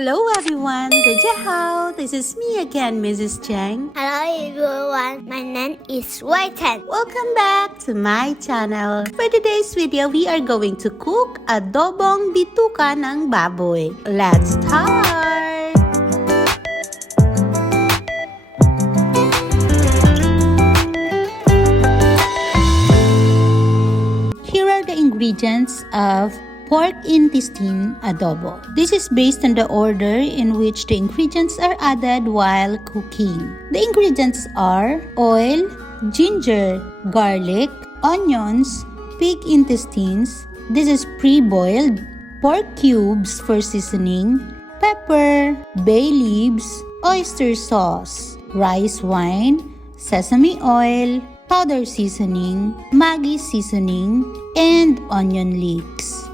Hello everyone, Hao. This is me again, Mrs. Cheng. Hello everyone, my name is Waitan. Welcome back to my channel. For today's video, we are going to cook adobong bituka ng baboy. Let's start! Here are the ingredients of pork intestine adobo. This is based on the order in which the ingredients are added while cooking. The ingredients are oil, ginger, garlic, onions, pig intestines, this is pre-boiled, pork cubes for seasoning, pepper, bay leaves, oyster sauce, rice wine, sesame oil, powder seasoning, Maggi seasoning, and onion leeks.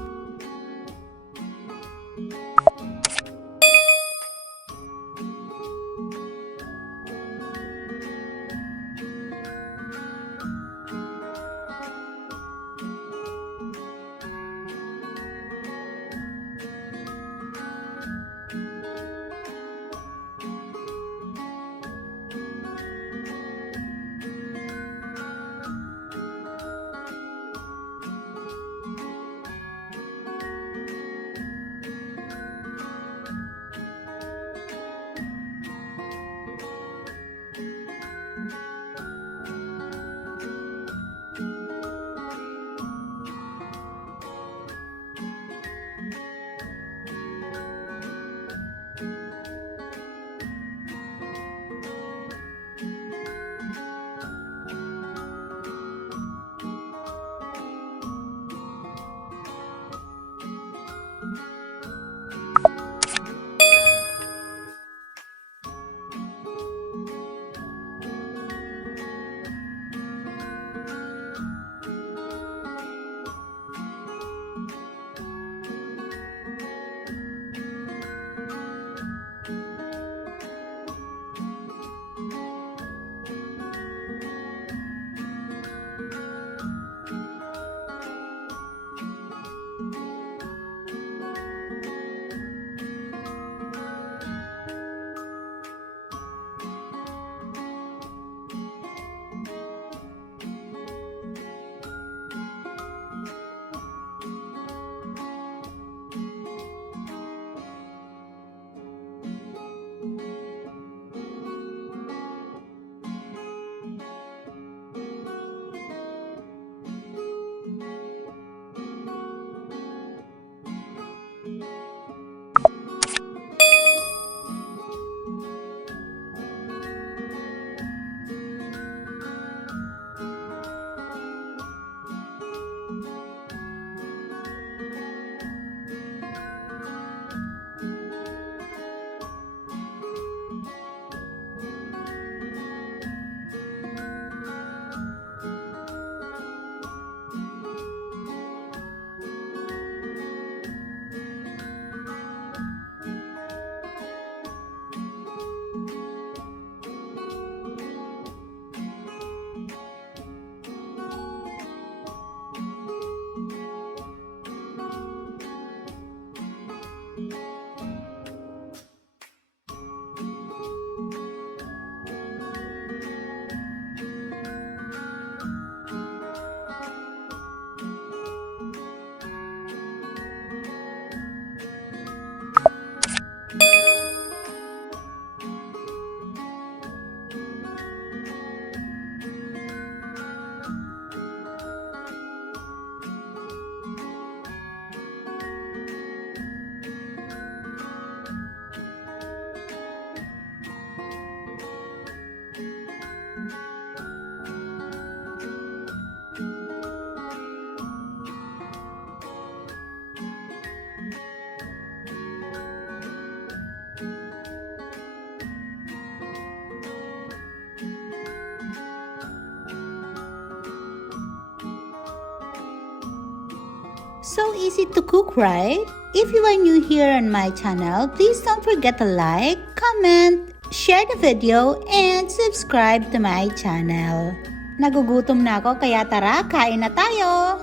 So easy to cook, right? If you are new here on my channel, please don't forget to like, comment, share the video, and subscribe to my channel. Nagugutom na ako kaya tara, kain na tayo!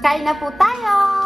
Kain na po tayo!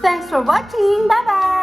Thanks for watching! Bye-bye!